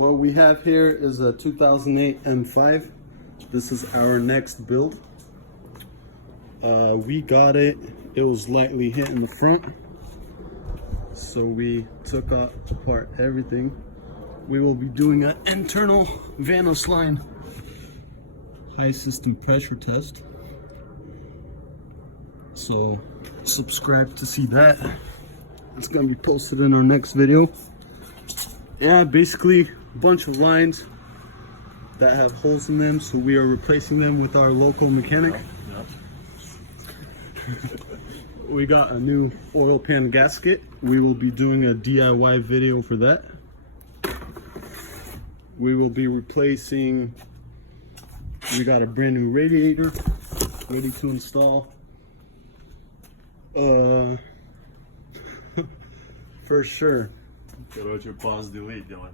What we have here is a 2008 M5. This is our next build. We got it. It was lightly hit in the front, so we took apart everything. We will be doing an internal Vanos line high system pressure test. So subscribe to see that. It's gonna be posted in our next video. Yeah, basically a bunch of lines that have holes in them, so we are replacing them with our local mechanic. We got a new oil pan gasket. We will be doing a DIY video for that. We will be replacing, we got a brand new radiator ready to install. For sure. Короче, pause delete, Dylan.